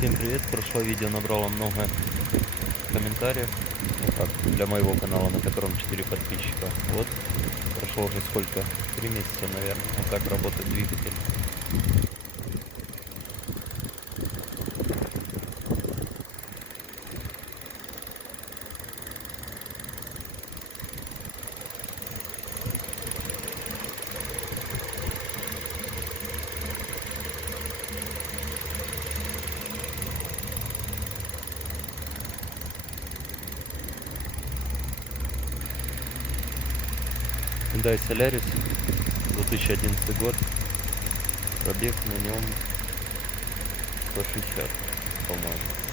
Всем привет! Прошлое видео набрало много комментариев. Ну как, для моего канала, на котором 4 подписчика. Вот, прошло уже сколько? 3 месяца, наверное. А как работает двигатель? Hyundai Solaris, 2011 год. Пробег на нем 160, по-моему.